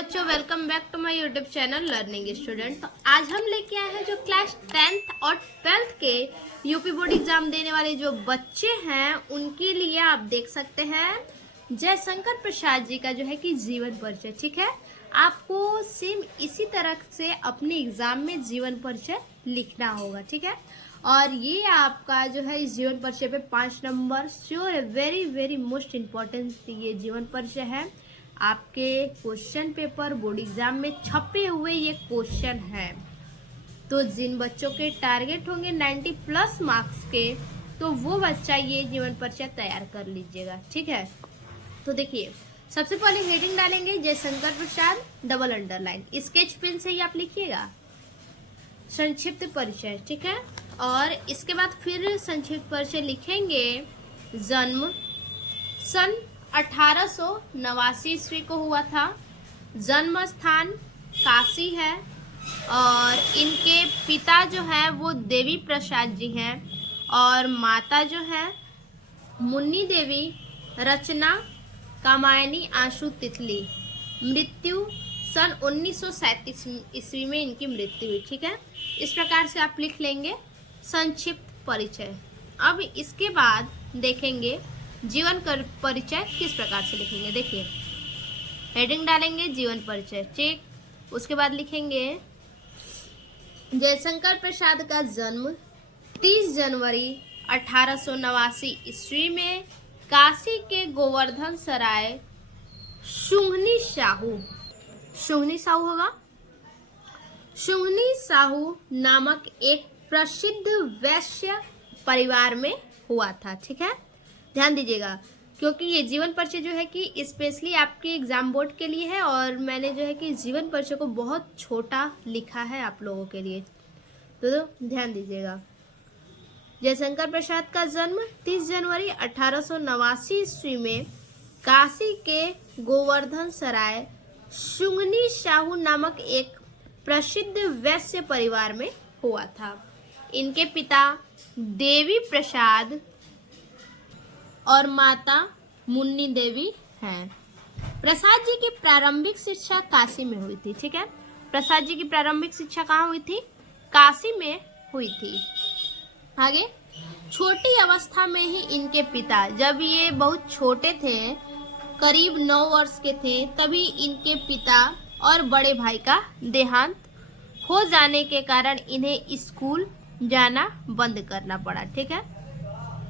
बच्चों, welcome back to my YouTube channel learning student. तो आज हम लेके आए हैं जो क्लास 10th और 12th के यूपी बोर्ड एग्जाम देने वाले जो बच्चे हैं उनके लिए आप देख सकते हैं जयशंकर प्रसाद जी का जो है कि जीवन परिचय। ठीक है, आपको सेम इसी तरह से अपने एग्जाम में जीवन परिचय लिखना होगा। ठीक है, और ये आपका जो है इस जीवन परिचय पे 5 नंबर श्योर है। वेरी वेरी मोस्ट इम्पोर्टेंट ये जीवन परिचय है। आपके क्वेश्चन पेपर बोर्ड एग्जाम में छपे हुए ये क्वेश्चन है। तो जिन बच्चों के टारगेट होंगे 90 प्लस मार्क्स के, तो वो बच्चा ये जीवन परिचय तैयार कर लीजिएगा। ठीक है, तो देखिए सबसे पहले हेडिंग डालेंगे Jaishankar Prasad double underline, sketch pen से ही आप लिखिएगा संक्षिप्त परिचय। ठीक है, और इसके बाद फिर संक्षिप्त परिचय लिखेंगे जन्म सन 1889 ईस्वी को हुआ था, जन्म स्थान काशी है, और इनके पिता जो है वो देवी प्रसाद जी हैं और माता जो है मुन्नी देवी रचना कामायनी आशु तितली। मृत्यु सन 1937 ईस्वी में इनकी मृत्यु हुई। ठीक है, इस प्रकार से आप लिख लेंगे संक्षिप्त परिचय। अब इसके बाद देखेंगे जीवन परिचय किस प्रकार से लिखेंगे। देखिए हेडिंग डालेंगे जीवन परिचय, चेक। उसके बाद लिखेंगे जयशंकर प्रसाद का जन्म 30 जनवरी 1889 ईस्वी में काशी के गोवर्धन सराय शुंघनी साहू होगा, शुंघनी साहू नामक एक प्रसिद्ध वैश्य परिवार में हुआ था। ठीक है, ध्यान दीजिएगा क्योंकि ये जीवन परिचय जो है कि स्पेशली आपके एग्जाम बोर्ड के लिए है और मैंने जो है कि जीवन परिचय को बहुत छोटा लिखा है आप लोगों के लिए, तो ध्यान दीजिएगा। जयशंकर प्रसाद का जन्म 30 जनवरी 1889 ईस्वी में काशी के गोवर्धन सराय शुंघनी साहू नामक एक प्रसिद्ध वैश्य परिवार में हुआ था। इनके पिता देवी प्रसाद और माता मुन्नी देवी हैं। प्रसाद जी की प्रारंभिक शिक्षा काशी में हुई थी। ठीक है, प्रसाद जी की प्रारंभिक शिक्षा कहाँ हुई थी? काशी में हुई थी। आगे, छोटी अवस्था में ही इनके पिता, जब ये बहुत छोटे थे करीब 9 वर्ष के थे, तभी इनके पिता और बड़े भाई का देहांत हो जाने के कारण इन्हें स्कूल जाना बंद करना पड़ा। ठीक है,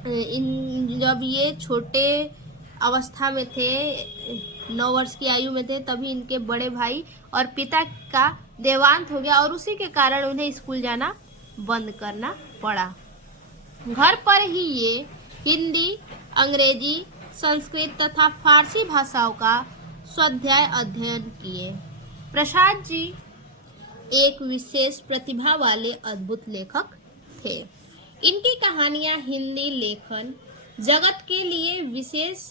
जब ये छोटे अवस्था में थे 9 वर्ष की आयु में थे, तभी इनके बड़े भाई और पिता का देहांत हो गया और उसी के कारण उन्हें स्कूल जाना बंद करना पड़ा। घर पर ही ये हिंदी, अंग्रेजी, संस्कृत तथा फारसी भाषाओं का स्वाध्याय अध्ययन किए। प्रसाद जी एक विशेष प्रतिभा वाले अद्भुत लेखक थे। इनकी कहानियां हिंदी लेखन जगत के लिए विशेष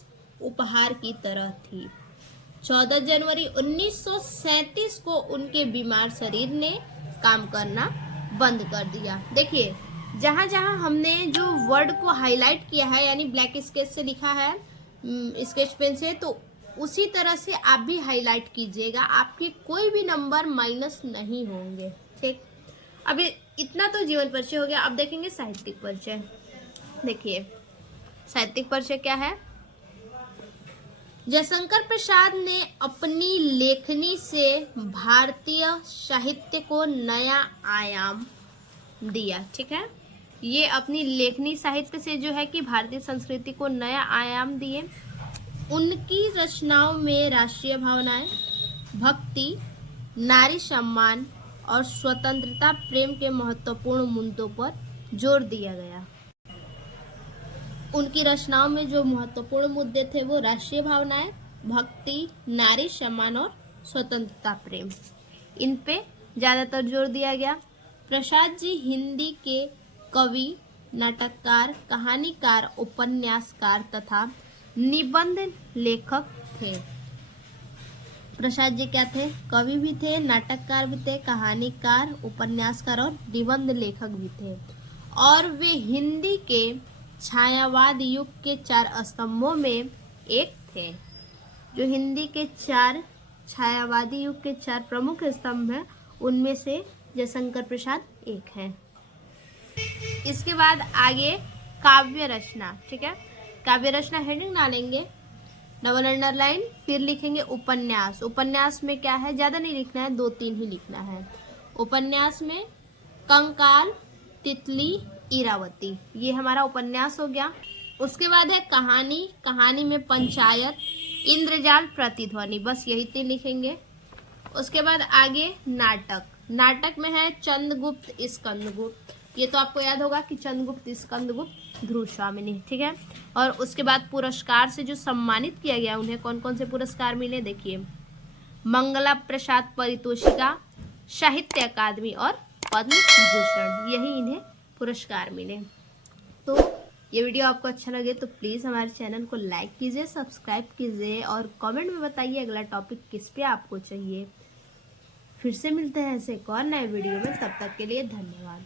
उपहार की तरह थी। 14 जनवरी 1937 को उनके बीमार शरीर ने काम करना बंद कर दिया। देखिए जहां जहां हमने जो वर्ड को हाईलाइट किया है यानी ब्लैक स्केच से लिखा है स्केच पेन से, तो उसी तरह से आप भी हाईलाइट कीजिएगा, आपके कोई भी नंबर माइनस नहीं होंगे। ठीक, अब इतना तो जीवन परिचय हो गया। अब देखेंगे साहित्यिक परिचय। देखिए साहित्यिक परिचय क्या है। जयशंकर प्रसाद ने अपनी लेखनी से भारतीय साहित्य को नया आयाम दिया। ठीक है, ये अपनी लेखनी साहित्य से जो है कि भारतीय संस्कृति को नया आयाम दिए। उनकी रचनाओं में राष्ट्रीय भावनाएं, भक्ति, नारी सम्मान और स्वतंत्रता प्रेम के महत्वपूर्ण मुद्दों पर जोर दिया गया। उनकी रचनाओं में जो महत्वपूर्ण मुद्दे थे वो राष्ट्रीय भावनाएं, भक्ति, नारी सम्मान और स्वतंत्रता प्रेम, इन पे ज़्यादातर जोर दिया गया। प्रसाद जी हिंदी के कवि, नाटककार, कहानीकार, उपन्यासकार तथा निबंध लेखक थे। प्रसाद जी क्या थे? कवि भी थे, नाटककार भी थे, कहानीकार, उपन्यासकार और निबंध लेखक भी थे। और वे हिंदी के छायावाद युग के 4 स्तंभों में एक थे। जो हिंदी के 4 छायावादी युग के 4 प्रमुख स्तंभ हैं, उनमें से जयशंकर प्रसाद एक है। इसके बाद आगे काव्य रचना, ठीक है। काव्य रचना हेडिंग डालेंगे, डबल अंडरलाइन, फिर लिखेंगे उपन्यास। उपन्यास में क्या है, ज़्यादा नहीं लिखना है, 2-3 ही लिखना है। उपन्यास में कंकाल, तितली, इरावती, ये हमारा उपन्यास हो गया। उसके बाद है कहानी। कहानी में पंचायत, इंद्रजाल, प्रतिध्वनि, बस यही 3 लिखेंगे। उसके बाद आगे नाटक। नाटक में है चंद्रगुप्त, स्कंदगुप्त, ये तो आपको याद होगा कि चंद्रगुप्त, स्कंदगुप्त, ध्रुवस्वामिनी, ठीक है। और उसके बाद पुरस्कार से जो सम्मानित किया गया, उन्हें कौन कौन से पुरस्कार मिले, देखिए, मंगला प्रसाद पारितोषिका, साहित्य अकादमी और पद्म भूषण, यही इन्हें पुरस्कार मिले। तो ये वीडियो आपको अच्छा लगे तो प्लीज़ हमारे चैनल को लाइक कीजिए, सब्सक्राइब कीजिए और कमेंट में बताइए अगला टॉपिक किस पे आपको चाहिए। फिर से मिलते हैं ऐसे एक और नए वीडियो में, तब तक के लिए धन्यवाद।